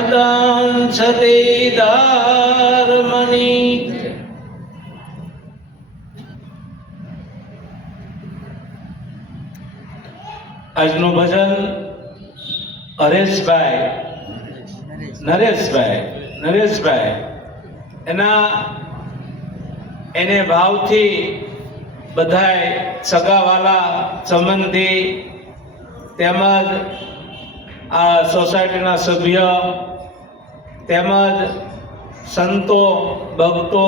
મહદંશતે ધર્મની. આજનું ભજન નરેશભાઈ એને ભાવથી બધાય સગાવાલા સંબંધી તેમજ આ સોસાયટીના સભ્ય તેમજ સંતો ભક્તો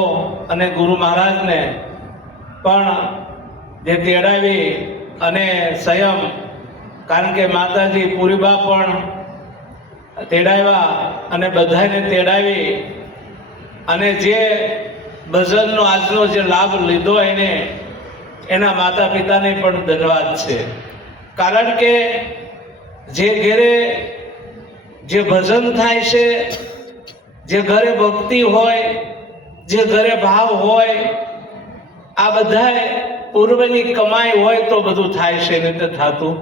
અને ગુરુ મહારાજને પણ જે તેડાવી અને સંયમ, કારણ કે માતાજી પૂરીબા પણ તેડાવ્યા અને બધાને તેડાવી અને જે ભજનનો આજનો જે લાભ લીધો એના માતા પિતાને પણ ધન્યવાદ છે. કારણ કે જે ઘરે જે ભજન થાય છે, જે ઘરે ભક્તિ હોય, જે ઘરે ભાવ હોય, આ બધાય પૂર્વની કમાઈ હોય તો બધું થાય છે, ને તે થતું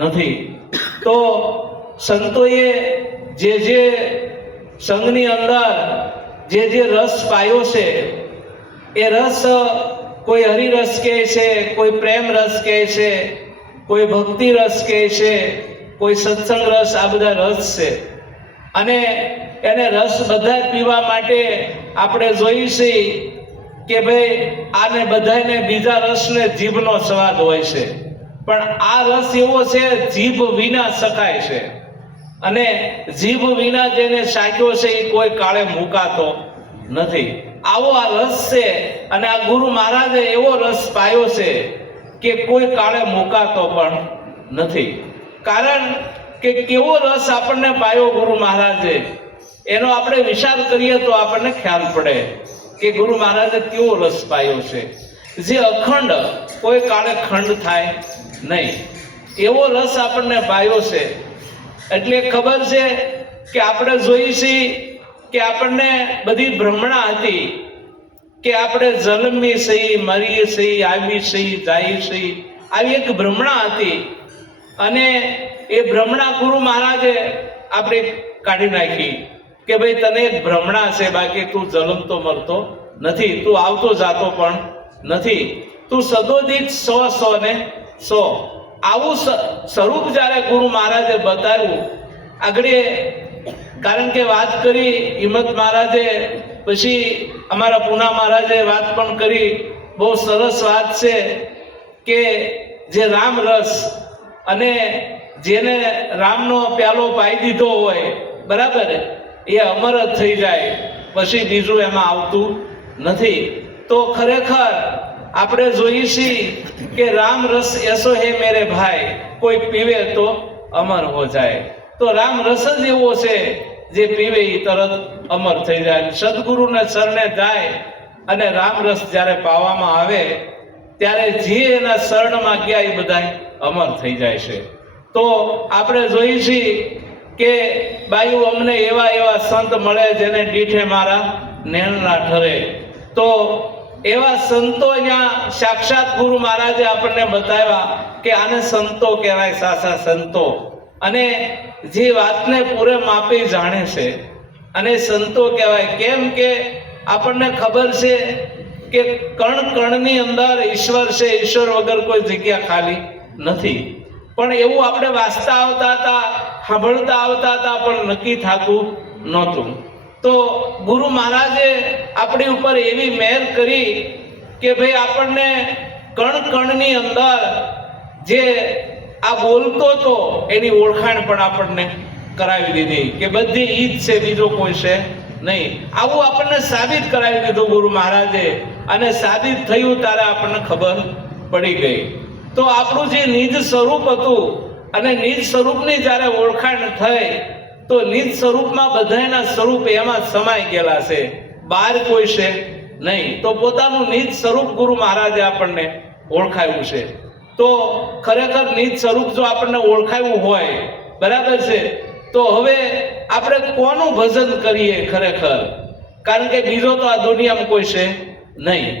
નથી. તો સંતોએ જે સંઘની અંદર જે રસ પાયો છે, એ રસ કોઈ હરિરસ કહે છે, કોઈ પ્રેમ રસ કહે છે, કોઈ ભક્તિ રસ કહે છે, કોઈ સત્સંગ રસ, આ બધા રસ છે. અને એને રસ બધા પીવા માટે આપણે જોઈશે કે ભાઈ આને બધાને બીજા રસને જીભનો સ્વાદ હોય છે, પણ આ રસ એવો છે જીભ વિના શકાય છે. અને જીભ વિના જેને શાક્યો છે એ કોઈ કાળે મુકાતો નથી. આવો આ રસ છે. અને આ ગુરુ મહારાજે એવો રસ પાયો છે કે કોઈ કાળે મુકાતો પણ નથી. કારણ કે કેવો રસ આપણને પાયો ગુરુ મહારાજે, એનો આપણે વિચાર કરીએ તો આપણને ખ્યાલ પડે કે ગુરુ મહારાજે કેવો રસ પાયો છે, જે અખંડ, કોઈ કાળે ખંડ થાય નહીં, એવો રસ આપણને પાયો છે. એટલે ખબર છે કે આપણે જોઈશી કે આપણને બધી ભ્રમણા હતી કે આપણે જન્મી સહી, મરી સહી, આવી સહી, જાય સહી, આવી એક ભ્રમણા હતી. અને એ ભ્રમણા ગુરુ મહારાજે આપણે કાઢી નાખી કે ભાઈ તને એક ભ્રમણા છે, બાકી તું જન્મતો મરતો નથી, તું આવતો જાતો પણ નથી, તું સદોદિત 100 ને 100. આવું સ્વરૂપ જ્યારે ગુરુ મહારાજે બતાવ્યું આગળ, કારણ કે વાત કરી હિંમત મહારાજે, પછી અમારા પૂના મહારાજે વાત પણ કરી. બહુ સરસ વાત છે કે જે રામ રસ અને જેને રામનો પ્યાલો પાઈ દીધો હોય, બરાબર, એ અમર જ થઈ જાય, પછી બીજું એમાં આવતું નથી. તો ખરેખર આપણે જોઈશી કે રામ રસ એસો હે મેરે ભાઈ, કોઈ પીવે તો અમર હો જાય. તો રામ રસ જ એવો છે જે પીવે એ તરત અમર થઈ જાય. સદગુરુને શરણે જાય અને રામ રસ જ્યારે પાવામાં આવે ત્યારે જે એના શરણમાં ગયા એ બધા અમર થઈ જાય છે. તો આપણે જોઈશી કે બાયુ અમને એવા સંત મળે જેને દીઠે મારા નેણના ઠરે. તો એવા સંતો અહીંયા સાક્ષાત ગુરુ મહારાજે આપણને બતાવ્યા કે આને સંતો કહેવાય, સાચા સંતો. અને જે વાતને પૂરે માપી જાણે છે અને સંતો કહેવાય. કેમ કે આપણને ખબર છે કે કણ કણની અંદર ઈશ્વર છે, ઈશ્વર વગર કોઈ જગ્યા ખાલી નથી. પણ એવું આપણે વાંચતા આવતા હતા, સાંભળતા આવતા હતા, પણ નક્કી થતું નહોતું. તો ગુરુ મહારાજે આપણી ઉપર એવી મહેર કરી કે ભાઈ આપણને કણ કણની અંદર જે આ બોલતો હતો એની ઓળખાણ પણ આપણને કરાવી દીધી કે બધી ઈ જ છે, બીજો કોઈ છે નહીં. આવું આપણને સાબિત કરાવી દીધું ગુરુ મહારાજે. અને સાબિત થયું ત્યારે આપણને ખબર પડી ગઈ. તો આપણું જે નિજ સ્વરૂપ હતું અને નિજ સ્વરૂપની જ્યારે ઓળખાણ થઈ તો નિજ સ્વરૂપમાં બધાના સ્વરૂપ એમાં સમાઈ ગયેલા છે, બહાર કોઈ છે નહીં. તો પોતાનું નિજ સ્વરૂપ ગુરુ મહારાજે આપણને ઓળખાવ્યું છે. તો ખરેખર નિજ સ્વરૂપ જો આપણને ઓળખાવ્યું હોય, બરાબર છે, તો હવે આપણે કોનું ભજન કરીએ ખરેખર? કારણ કે બીજો તો આ દુનિયામાં કોઈ છે નહીં.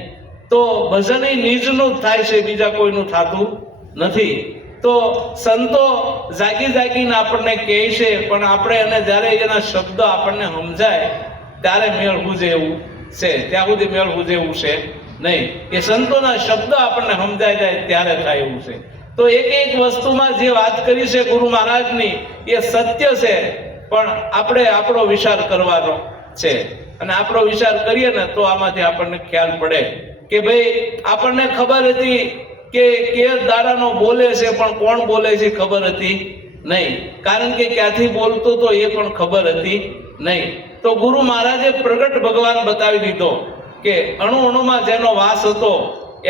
તો ભજન એ નિજનું જ થાય છે, બીજા કોઈનું થતું નથી. તો તો સંતો જાગી જાગીને આપણને કહે છે, પણ આપણે એને જ્યારે એના શબ્દ આપણને સમજાય ત્યારે મેળ પૂજે એવું છે, ત્યાં સુધી મેળ પૂજે એવું છે નહીં. એ સંતોના શબ્દ આપણને સમજાઈ જાય ત્યારે થાય એવું છે. તો એક એક વસ્તુમાં જે વાત કરી છે ગુરુ મહારાજની એ સત્ય છે, પણ આપણે આપણો વિચાર કરવાનો છે. અને આપણો વિચાર કરીએ ને તો આમાંથી આપણને ખ્યાલ પડે કે ભાઈ આપણને ખબર હતી કે દાડાનો બોલે છે, પણ કોણ બોલે છે ખબર હતી નહીં. કારણ કે ક્યાંથી બોલતો તો એ પણ ખબર હતી નહીં. તો ગુરુ મહારાજે પ્રગટ ભગવાન બતાવી દીધો કે અણુ અણુમાં જેનો વાસ હતો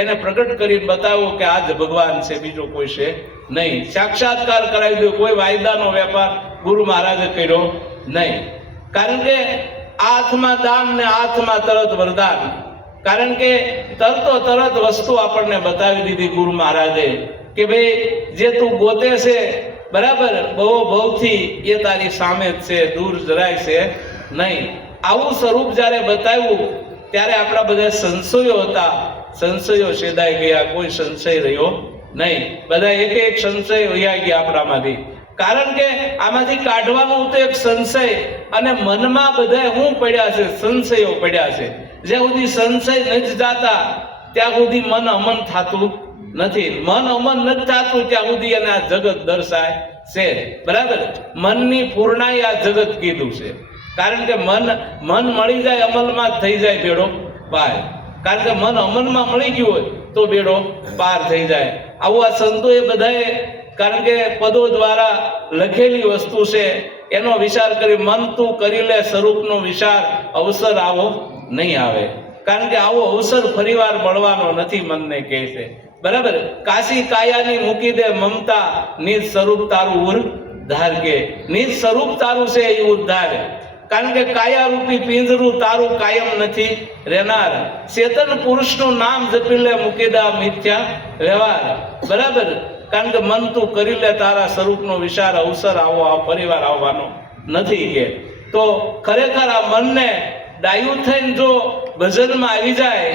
એને પ્રગટ કરીને બતાવ્યો કે આ જ ભગવાન છે, બીજો કોઈ છે નહીં. સાક્ષાત્કાર કરાવી દો. કોઈ વાયદાનો વેપાર ગુરુ મહારાજે કર્યો નહીં. કારણ કે હાથમાં દાન ને હાથમાં તરત વરદાન. કારણ કે તરત વસ્તુ આપણને બતાવી દીધી ગુરુ મહારાજે કે ભાઈ જે તું ગોતે છે બરાબર બહુ ભવથી એ તારી સામે જ છે, દૂર જરાય છે નહીં. આવું સ્વરૂપ જ્યારે બતાવ્યું ત્યારે આપણા બધા સંશયો હતા, સંશયો છેદાઈ ગયા, કોઈ સંશય રહ્યો નહીં. બધા એક એક સંશય વયા ગયા આપણામાંથી. કારણ કે આમાંથી કાઢવાનું તો એક સંશય, અને મનમાં બધા શું પડ્યા છે? સંશયો પડ્યા છે. જ્યાં સુધી સંશય નથી જાતા ત્યાં સુધી મન અમન થતું નથી. મન અમન નથી થતું ત્યાં સુધી એને આ જગત દર્શાય છે. બરાબર, મનની પૂર્ણાઈ આ જગત કીધું છે. કારણ કે મન મળી જાય અમલમાં જ થઈ જાય બેડો પાર. કારણ કે મન અમનમાં મળી ગયું હોય તો બેડો પાર થઈ જાય. આવું આ સંતોએ બધાએ, કારણ કે પદો દ્વારા લખેલી વસ્તુ છે, એનો વિચાર કરી મન તું કરી લે સ્વરૂપનો વિચાર, અવસર આવો નહીં આવે. કારણ કે આવો અવસર ફરીવાર મળવાનો નથી, મનને કહે છે. બરાબર, કાશી કાયાની મૂકી દે મમતા, નિજ સ્વરૂપ તારું ઉર ધાર. કે નિજ સ્વરૂપ તારું છે એ ઉદ્ધાર. કારણ કે કાયા રૂપી પિંજરું તારું કાયમ નથી રહેનાર. ચેતન પુરુષનું નામ જપી લે મૂકી દે મિથ્યા વ્યવહાર. બરાબર, કારણ કે મન તું કરી લે તારા સ્વરૂપનો વિચાર, અવસર આવો આ પરિવાર આવવાનો નથી. કે તો ખરેખર આ મનને ડાયું થઈને જો ભજનમાં આવી જાય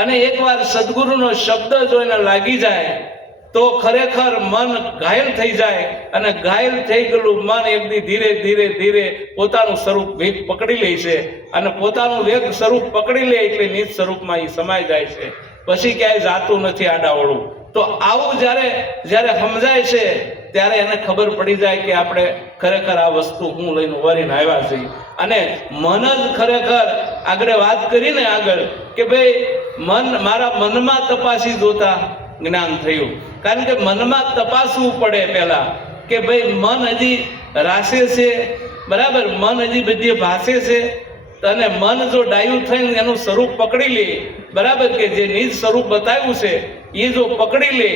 અને એકવાર સદગુરુનો શબ્દ જો એને લાગી જાય તો ખરેખર મન ઘાયલ થઈ જાય. અને ઘાયલ થઈ ગયેલું મન એકદી ધીરે ધીરે ધીરે પોતાનું સ્વરૂપ વેગ પકડી લે છે. અને પોતાનું વેગ સ્વરૂપ પકડી લે એટલે નિજ સ્વરૂપમાં એ સમાઈ જાય છે. પછી ક્યાંય જાતું નથી આડાવડું. તો આવું જ્યારે સમજાય છે ત્યારે એને ખબર પડી જાય કે આપણે ખરેખર આ વસ્તુ હું લઈને વરીને આવ્યા છીએ. અને મન જ ખરેખર આગળ વાત કરીને આગળ કે ભાઈ મન મારા મનમાં તપાસી જોતા જ્ઞાન થયું. કારણ કે મનમાં તપાસવું પડે પહેલા કે ભાઈ મન હજી રાસે છે, બરાબર, મન હજી બધી ભાસે છે. અને મન જો ડાયું થઈને એનું સ્વરૂપ પકડી લે, બરાબર, કે જે નિજ સ્વરૂપ બતાવ્યું છે એ જો પકડી લે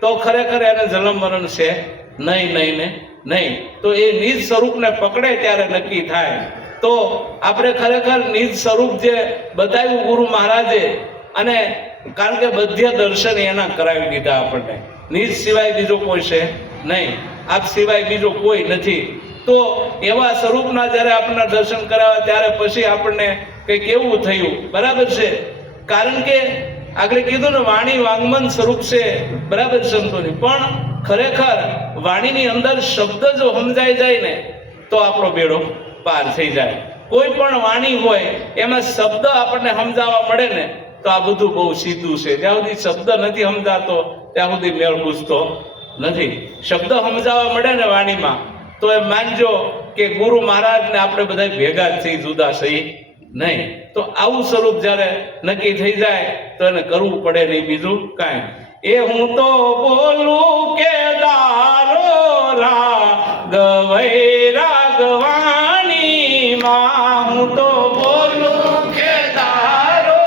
તો ખરેખર એને જન્મ મરણ છે નહીં. તો એ નિજ સ્વરૂપને પકડે ત્યારે નક્કી થાય. તો આપણે ખરેખર નિજ સ્વરૂપ જે બતાવ્યું ગુરુ મહારાજે, અને કારણ કે બધે દર્શન એના કરાવી દીધા આપણને. નિજ સિવાય બીજો કોઈ છે નહીં, આપ સિવાય બીજો કોઈ નથી. તો એવા સ્વરૂપના જ્યારે આપણને દર્શન કરાવ્યા ત્યારે પછી આપણને કંઈ કેવું થયું? બરાબર છે, કારણ કે આગળ કીધું ને વાણી વાંગમન સ્વરૂપ છે, બરાબર, સંતોની. પણ ખરેખર વાણીની અંદર શબ્દ જો સમજાઈ જાય ને તો આપણો બેડો પાર થઈ જાય. કોઈ પણ વાણી હોય એમાં શબ્દ આપણને સમજાવવા મળે ને તો આ બધું બહુ સીધું છે. જ્યાં સુધી શબ્દ નથી સમજાતો ત્યાં સુધી મેળ પૂછતો નથી. શબ્દ સમજાવવા મળે ને વાણીમાં તો એ માનજો કે ગુરુ મહારાજને આપણે બધા ભેગા જ થઈ, જુદા થઈ નહીં. તો આવું સ્વરૂપ જ્યારે નક્કી થઈ જાય તો એને કરવું પડે નહીં, બીજું કાંઈ. એ હું તો બોલું કે દારો રાગવાણીમાં, હું તો બોલું કે દારો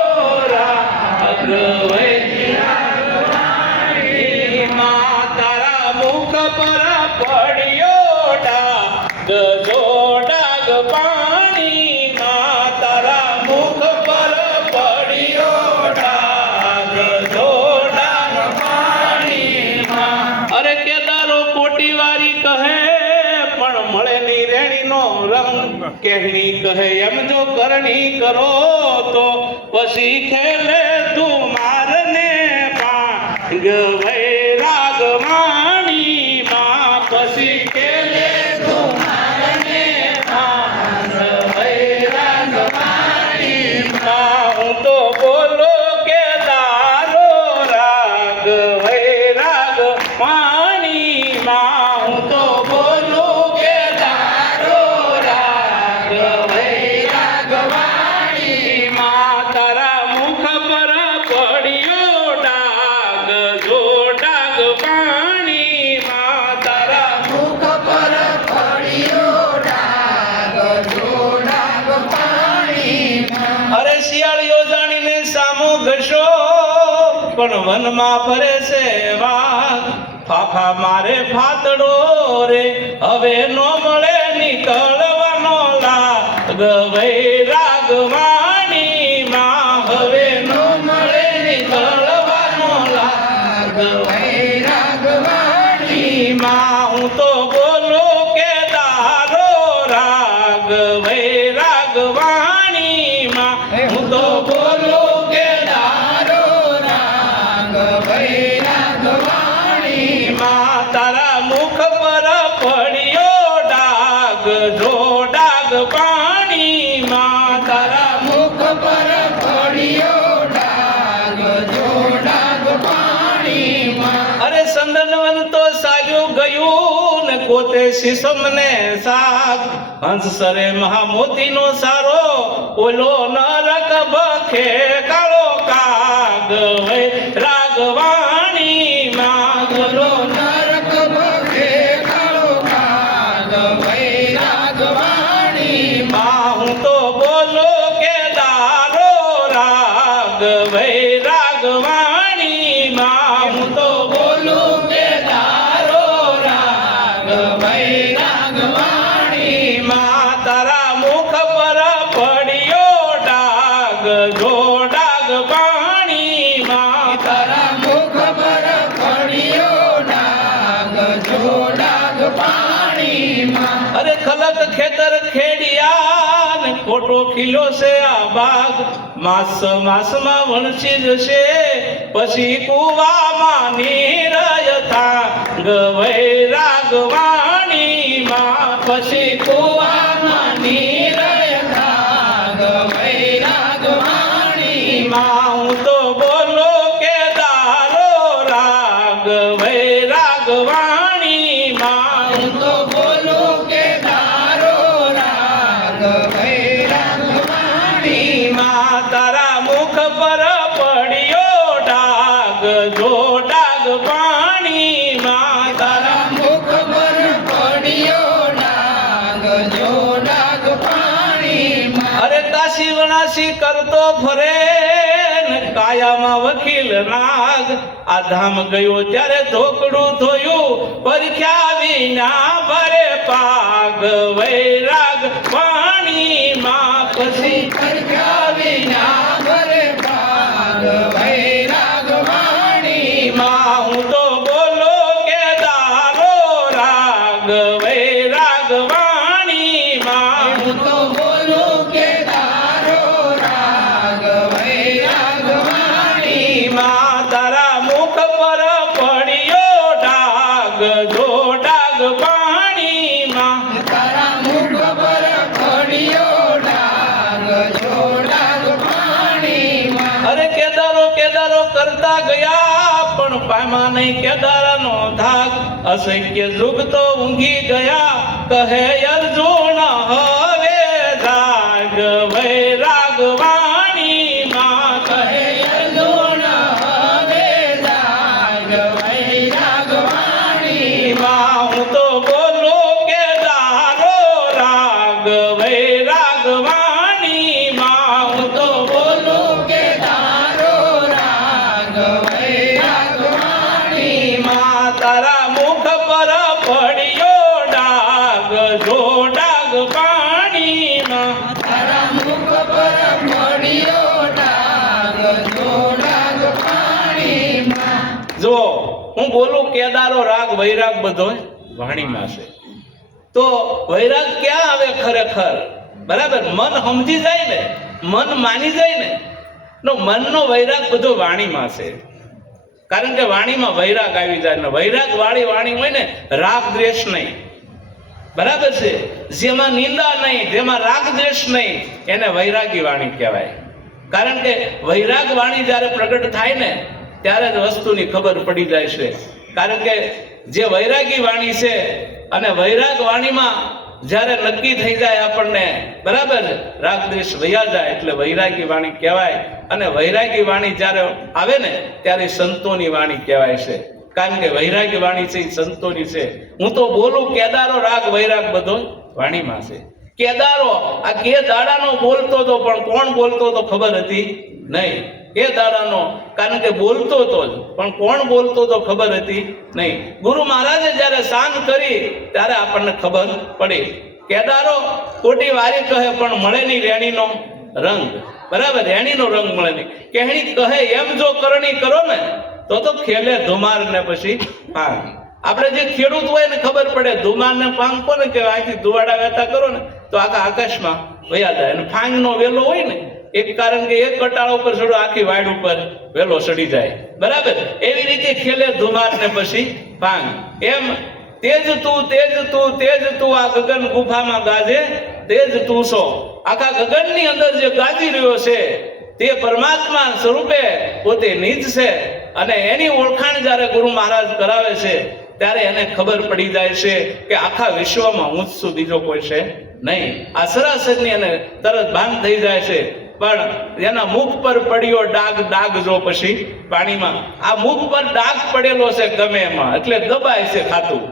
રાગવાણીમાં, તારા મુખ પર પડ્યો ડાગ જો ડાગ પાણીમાં, તારા મુખ પર પડ્યો ડાગ જો ડાગ પાણીમાં. અરે કેદારો કોટી વારી કહે પણ મળે ની રેણીનો રંગ, કહેણી કહે એમ જો કરણી કરો તો પછી ખેલે તું મારને પાંગ વૈરાગ વાણી. વનમાં ફરે છે વાઘ, ફાફા મારે ફાતડો રે, હવે નો મળે નીકળવાનો લાગ, વૈરાગ વાણીમાં હવે નો મળે નીકળવાનો લાગ, વૈરાગ વાણીમાં હું તો બોલું કે તારો રાગ, વૈરાગ વાણીમાં હું તો બોલું કે તારો રાગ, વૈરાગ વાણીમાં તારા મુખ પર પડ્યો ડાગ, જો ડાગ પાણીમાં તારા મુખ પર પડ્યો ડાગ, જો ડાગ પાણીમાં. અરે સંદનવન તો સાગ્યું ગયું ને પોતે શીશમને સાગ, હંસ સરે મહામોતીનો સારો, ઓલો નરક બખે કાળો કાગ, વૈરાગ વાણીમાં ઓલો નરક બખે કાળો કાગ, વૈરાગ વાણીમાં હું તો બોલો કે દારો રાગ, વૈરાગ વાણીમાં હું તો બોલું કે દારો રાગ, વૈરાગ વાણીમાં તારા મુખ પર પડ્યો ડાગ, જો ડાગ પાણીમાં તારા મુખ પર પડ્યો ડાગ, જો ડાગ પાણીમાં. અરે ખલક ખેતર ખેડિયા ને ખોટો ખીલો છે આ બાગ, માસ માસમાં વણસી જશે પછી કુવામાં નીરય થાંગ, વૈરાગ વાણીમાં પછી કુવામાં નીરય થાંગ, વૈરાગ વાણીમાં હું તો બોલો કે દારો રાગ, વૈરાગ વાણીમાં હું તો બોલું કે દારો રાગ, વૈરાગ વાણીમાં તારા મુખ પર પડ્યો ડાગ, જો ડાગ પાણીમાં તારા મુખ પર પડ્યો ડાગ, જો ડાગ પાણીમાં. અરે કાશી વણાસી કરતો ફરે ને કાયામાં વકીલ નાગ, આ ધામ ગયો ત્યારે ધોકડું ધોયું, પરખ્યા વિના ભરે પાગ, વૈરાગ વાણીમાં પછી પરખ્યા વિના ભરે પાગ, વૈરાગ વાણીમાં હું તો બોલો કે દારો રાગ, વૈરાગ વાણીમાં હું તો બોલું કે દારો રાગ, વૈરાગ વાણીમાં તારા મુખ પર પડ્યો ડાગ, જો ડાગ પાણીમાં તારા મુખ પર પડ્યો ડાગ, જો ડાગ પાણીમાં. અરે કેદારો કેદારો કરતા ગયા પણ પામા નહીં કેદારાનો ધાગ, અસંખ્ય યુગ તો ઊંઘી ગયા કહે અર્જુન હવે જાગ, વૈરાગ વાણીમાં કહે અર્જુન હવે જાગ, વૈરાગ વાણીમાં હું તો બોલો કે દારો રાગ, વૈરાગ વાણીમાં હું તો બોલું કે દારો રાગ, વૈરાગ વાણીમાં તારા મુખ પર પડ્યો ડાગ, જો ડાગ પાણીમાં તારા મુખ પર પડ્યો ડાગ, જો ડાગ પાણીમાં. જો હું બોલું કેદારો રાગ, વૈરાગ બધો વાણીમાં છે, તો વૈરાગ ક્યાં આવે ખરેખર? બરાબર, મન સમજી જાય ને, મન માની જાય ને, તો મનનો વૈરાગ બધો વાણીમાં છે. કારણ કે વાણીમાં વૈરાગ આવી જાય ને, વૈરાગ વાળી વાણી હોય ને, રાગ દ્વેષ નહીં, બરાબર છે, જેમાં નિંદા નહીં, જેમાં રાગ દ્વેષ નહીં, એને વૈરાગી વાણી કહેવાય. કારણ કે વૈરાગ વાણી જ્યારે પ્રગટ થાય ને ત્યારે જ વસ્તુની ખબર પડી જાય છે. કારણ કે જે વૈરાગી વાણી છે અને વૈરાગ વાણીમાં જ્યારે નક્કી થઈ જાય આપણને, બરાબર, રાગ દ્વેષ વયા જાય એટલે વૈરાગી વાણી કહેવાય. અને વૈરાગી વાણી જ્યારે આવે ને ત્યારે સંતોની વાણી કહેવાય છે. કારણ કે વૈરાગી વાણી છે એ સંતોની છે. હું તો બોલું કેદારો રાગ, વૈરાગ બધો વાણીમાં છે. કેદારો આ કે દાડાનો બોલતો હતો, પણ કોણ બોલતો તો ખબર હતી નહીં. એ દાડાનો, કારણ કે બોલતો તો જ, પણ કોણ બોલતો તો ખબર હતી નહીં. ગુરુ મહારાજે જ્યારે શાંત કરી ત્યારે આપણને ખબર પડી. કેદારો કોટી વારી કહે પણ મળે નહીં રેણીનો રંગ. બરાબર, રેણીનો રંગ મળે નહીં. કહેણી કહે એમ જો કરણી કરો ને તો ખેલે ધુમાર ને પછી પાંગ. આપણે જે ખેડૂત હોય ને ખબર પડે, ધુમાર ને પાંગ કોને કહેવાય? અહીંથી ધુવાડા વહેતા કરો ને તો આખા આકાશમાં વયા જાય. અને ફાંગનો વેલો હોય ને, એક કારણ કે એક કટાળા ઉપર ચડો આખી વાડ ઉપર વેલો ચડી જાય. બરાબર, એવી રીતે ખેલે ધુમાર ને પછી પાંગ. એમ તેજ તું આ ગગન ગુફામાં ગાજે, તેજ તું છો. આખા ગગનની અંદર જે ગાજી રહ્યો છે તે પરમાત્મા સ્વરૂપે પોતે નીચ છે. અને એની ઓળખાણ જ્યારે ગુરુ મહારાજ કરાવે છે ત્યારે એને ખબર પડી જાય છે કે આખા વિશ્વમાં હું જ છું, બીજો કોઈ છે નહીં. આ સરાસરની એને તરત ભાન થઈ જાય છે. પણ એના મુખ પર પડ્યો ડાગ જો પછી પાણીમાં, આ મુખ પર ડાગ પડેલો છે ગમે એમાં, એટલે દબાય છે ખાતું.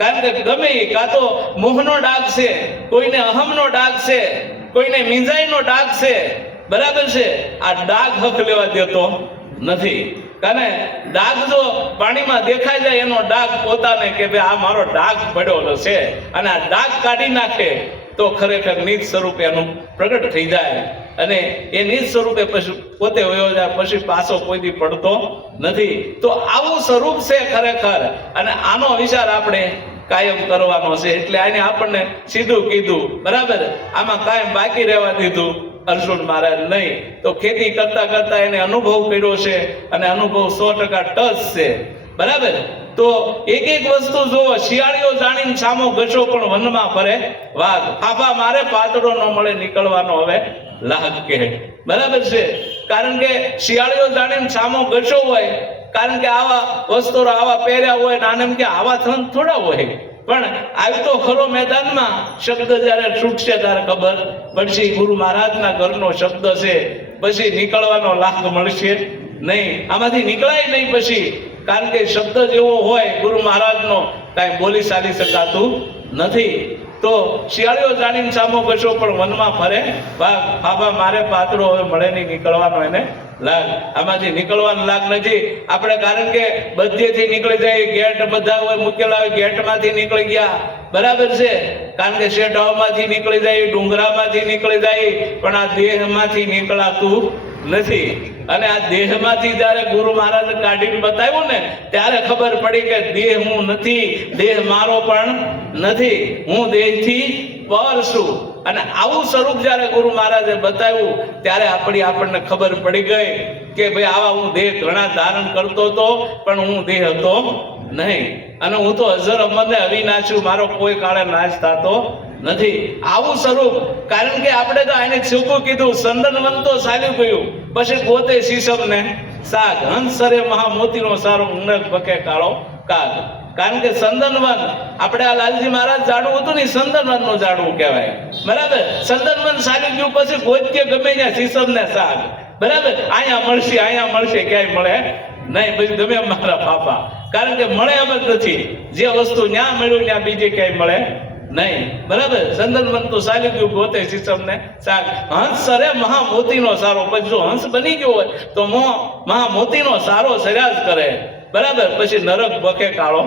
કારણ કે ગમે એ કાં તો મોહનો ડાગ છે, કોઈને અહમનો ડાગ છે, કોઈને મીંજાઈનો ડાગ છે. બરાબર છે, આ ડાગ હક લેવા દેતો નથી. કારણ ડાગ જો પાણીમાં દેખાઈ જાય, એનો ડાગ પોતાને કે ભાઈ આ મારો ડાગ પડ્યો છે, અને આ ડાગ કાઢી નાખે તો ખરેખર નીચ સ્વરૂપે એનું પ્રગટ થઈ જાય. અને એ નીચ સ્વરૂપે પછી પોતે વયો જાય, પછી પાછો કોઈ દી પડતો નથી. તો આવું સ્વરૂપ છે ખરેખર. અને આનો વિચાર આપણે કાયમ કરવાનો છે. એટલે આને આપણને સીધું કીધું. બરાબર, આમાં કાયમ બાકી રહેવા દીધું અર્જુન મહારાજ નહીં. તો ખેતી કરતા કરતા એને અનુભવ કર્યો છે, અને અનુભવ 100% ટચ છે. બરાબર, તો એક વસ્તુ જુઓ, શિયાળીઓ જાણીને સામો ગચો પણ વનમાં ફરે વાઘ. ફાફા મારે પાતળો ન મળે નીકળવાનો હવે લાગ કે. બરાબર છે, કારણ કે શિયાળીઓ જાણીને સામો ગચો હોય, કારણ કે આવા વસ્ત્રો આવા પહેર્યા હોય ને આને એમ કે આવા થન થોડા હોય. પણ આવી તો ખરો મેદાનમાં શબ્દ જ્યારે છૂટશે ત્યારે ખબર પડશે ગુરુ મહારાજના ઘરનો શબ્દ છે, પછી નીકળવાનો લાગ મળશે નહીં. આમાંથી નીકળાય નહીં પછી, કારણ કે શબ્દ જેવો હોય ગુરુ મહારાજનો, કાંઈ બોલી ચાલી શકાતું નથી. તો શિયાળીઓ જાણીને સામો ગચો પણ વનમાં ફરે વાઘ. ફાફા મારે પાતળો હવે મળે નહીં નીકળવાનો એને લાગ. આમાંથી નીકળવાનો લાગ નથી આપણે, કારણ કે બધેથી નીકળી જાય. ગેટ બધા હોય મૂકેલા હોય, ગેટમાંથી નીકળી ગયા. બરાબર છે, કારણ કે શેઢાઓમાંથી નીકળી જાય, ડુંગરામાંથી નીકળી જાય, પણ આ દેહમાંથી નીકળાતું નથી. અને આ દેહમાંથી જ્યારે ગુરુ મહારાજે કાઢીને બતાવ્યું ને ત્યારે ખબર પડી કે દેહ હું નથી, દેહ મારો પણ નથી, હું દેહથી પર છું. અને આવું સ્વરૂપ જ્યારે ગુરુ મહારાજે બતાવ્યું ત્યારે આપણને ખબર પડી ગઈ કે ભાઈ આવા હું દેહ ઘણા ધારણ કરતો હતો, પણ હું દેહ હતો નહીં. અને હું તો અઝર અમરને અવિનાશ છું, મારો કોઈ કાળે નાશ થતો નથી. આવું સ્વરૂપ, કારણ કે આપણે તો આને ચોખ્ખું કીધું, સંદનવન તો ચાલ્યું ગયું, પછી પોતે શીશમ ને સાગ. હંસરે મહામોતીનો સારો ઉનક બકે કાળો કાગ. કારણ કે સંદનવન આપણે આ લાલજી મહારાજ ઝાડવું હતું ને, સંદનવન નું ઝાડવું કહેવાય. બરાબર, સંદનવન ચાલ્યું ગયું પછી ગોત્ય ગમે ત્યાં શીશમ ને સાગ. બરાબર, અહીંયા મળશે ક્યાંય મળે નહીં. પછી ગમે મારા પાપા, કારણ કે મળે એમ જ નથી. જે વસ્તુ ન્યા મળ્યું ત્યાં બીજે ક્યાંય મળે નહીં. બરાબર, સંદનવન તો ચાલી ગયું, ગોતે શીશમ ને શાક. હંસ સરે મહામોતીનો સારો. પછી જો હંસ બની ગયો હોય તો મહામોતીનો સારો સર્યાજ કરે. બરાબર, પછી નરક બકે કાળો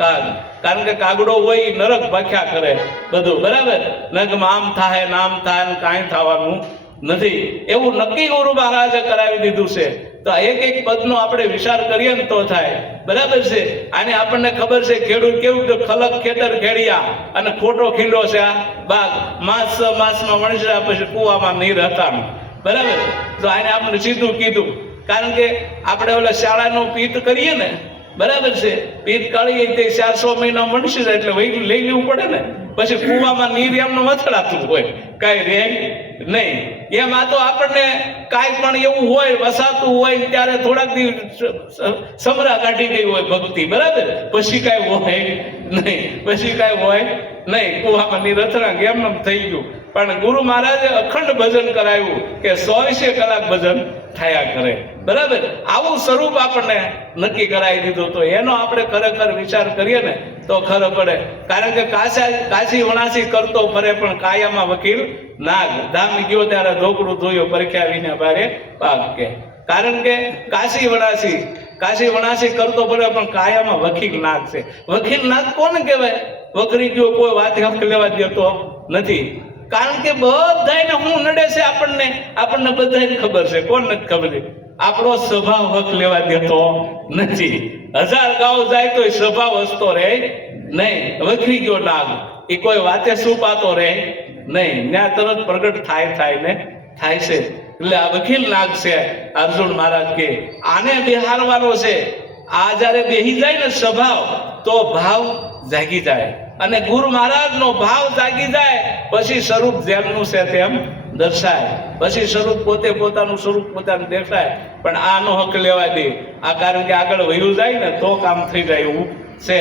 કાગ. કારણ કે કાગડો હોય એ નરક ભખ્યા કરે બધું. બરાબર, નગમાં આમ થાય નામ થાય ને કાંઈ થવાનું નથી. એવું નક્કી ગુરુ મહારાજે કરાવી દીધું છે. તો એક પદનો આપણે વિચાર કરીએ ને તો થાય. બરાબર છે, આને આપણને ખબર છે ખેડૂત કેવું કે ખલક ખેતર ખેડિયા અને ખોટો ખીંડો છે આ બાગ. માસમાં વણસરા પછી કુવામાં નીર હતા. બરાબર, તો આને આપણે સીધું કીધું. કારણ કે આપણે ઓલા શાળાનો પીત કરીએ ને, બરાબર છે, પીત કાઢીએ તે 400 મહિના વણસી જાય એટલે લઈ લેવું પડે ને. પછી કુવામાં નીર એમનું મથડાતું હોય, કાંઈ રે નહીં. એમ આ તો આપણને કાંઈ પણ એવું હોય વસાતું હોય ત્યારે થોડાક દિવસ સમરા કાઢી ગઈ હોય ભક્તિ. બરાબર, પછી કાંઈ હોય નહીં, પછી કાંઈ હોય નહીં. કુવામાં નીર અથડાંગ એમને થઈ ગયું. પણ ગુરુ મહારાજે અખંડ ભજન કરાવ્યું કે 100 કલાક ભજન થયા કરે. બરાબર, આવું સ્વરૂપ આપણને નક્કી કરાવી દીધું. તો એનો આપણે ખરેખર વિચાર કરીએ ને તો ખબર પડે. કારણ કે કાશી વણાસી કરતો ફરે પણ કાયામાં વકીલ નાગ. ધામ ગયો ત્યારે ઢોકળું ધોયો પરખ્યા વિના બારે પાક કે. કારણ કે કાશી વણાસી કરતો પડે પણ કાયામાં વકીલ નાગ છે. વકીલ નાગ કોને કહેવાય? વકરી ગયો કોઈ વાત હક લેવા દેતો નથી. કારણ કે બધાને હું નડે છે આપણને બધાને ખબર છે. કોણ નથી ખબર? આપણો સ્વભાવ હક લેવા દેતો નથી. 1000 ગાવ જાય તો સ્વભાવ હસતો રહે નહીં. વકરી ગયો નાગ એ કોઈ વાતે સુપાતો રહે નહીં. ત્યાં તરત પ્રગટ થાય ને થાય છે. એટલે આ વકીલ નાગ છે. અર્જુન મહારાજ કે આને બિહારવાનો છે. આ જયારે બેહી જાય ને સ્વભાવ તો ભાવ જાગી જાય, અને ગુરુ મહારાજ નો ભાવ જાગી જાય પછી સ્વરૂપ જેમનું છે તેમ દર્શાય. પછી સ્વરૂપ પોતાનું સ્વરૂપ પોતાનું દેખાય. પણ આનો હક લેવા દે આ, કારણ કે આગળ વયું જાય ને તો કામ થઈ જાય એવું છે.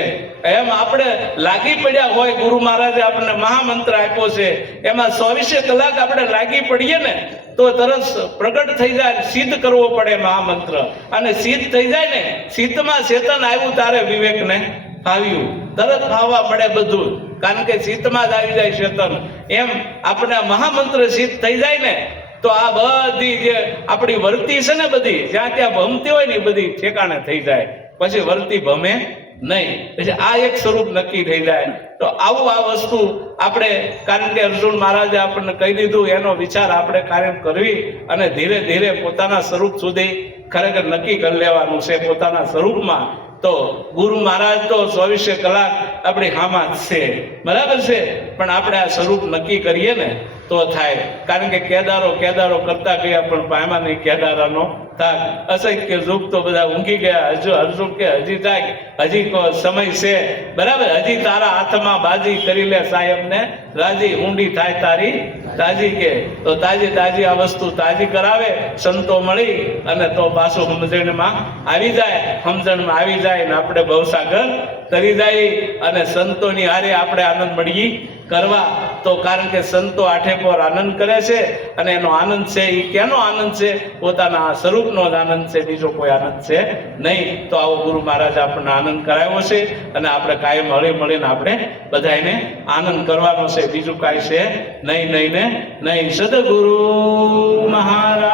એમ આપણે લાગી પડ્યા હોય, ગુરુ મહારાજે આપણને મહામંત્ર આપ્યો છે, એમાં 24 કલાક આપણે લાગી પડીએ ને તો તરત પ્રગટ થઈ જાય. સિદ્ધ કરવો પડે મહામંત્ર, અને સિદ્ધ થઈ જાય ને, ચિત્તમાં ચેતન આવ્યું તારે વિવેકને ફાવ્યું. તરત ફાવવા મળે બધું, કારણ કે ચિત્તમાં જ આવી જાય ચેતન. એમ આપણે મહામંત્ર સિદ્ધ થઈ જાય ને તો આ બધી જે આપણી વર્તી છે ને બધી જ્યાં ત્યાં ભમતી હોય ને એ બધી ઠેકાણે થઈ જાય. પછી વર્તી ભમે નહીં. પછી આ એક સ્વરૂપ નક્કી થઈ જાય. તો આવું આ વસ્તુ આપણે, કારણ કે અર્જુન મહારાજે આપણને કહી દીધું, એનો વિચાર આપણે કાયમ કરવી અને ધીરે ધીરે પોતાના સ્વરૂપ સુધી ખરેખર નક્કી કરી લેવાનું છે. પોતાના સ્વરૂપમાં તો ગુરુ મહારાજ તો 24 કલાક આપણી હામાં જ છે, બરાબર છે. પણ આપણે આ સ્વરૂપ નક્કી કરીએ ને તો થાય. કારણ કે કેદારો કરતા ગયા પણ પાયમાં નહીં કેદારાનો થાક. અસંખ્ય યુગ તો બધા ઊંઘી ગયા. હજુ અર્જુન કે હજી થાય, હજી સમય છે, બરાબર. હજી તારા હાથમાં બાજી કરી લે સાહેબ ને રાજી, ઊંડી થાય તારી તાજી. કે તો તાજી આ વસ્તુ તાજી કરાવે સંતો મળી, અને તો પાછું સમજણમાં આવી જાય ને આપણે ભવસાગર તરી જાય. અને સંતોની હારે આપણે આનંદ મળી કરવા. તો કારણ કે સંતો આઠે પર આનંદ કરે છે, અને એનો આનંદ છે એ કેનો આનંદ છે? પોતાના સ્વરૂપનો જ આનંદ છે, બીજો કોઈ આનંદ છે નહીં. તો આવો ગુરુ મહારાજ આપણને આનંદ કરાવ્યો છે, અને આપણે કાયમ હળી મળીને આપણે બધાને આનંદ કરવાનો છે. બીજું કાંઈ છે નહીં. સદગુરુ મહારાજ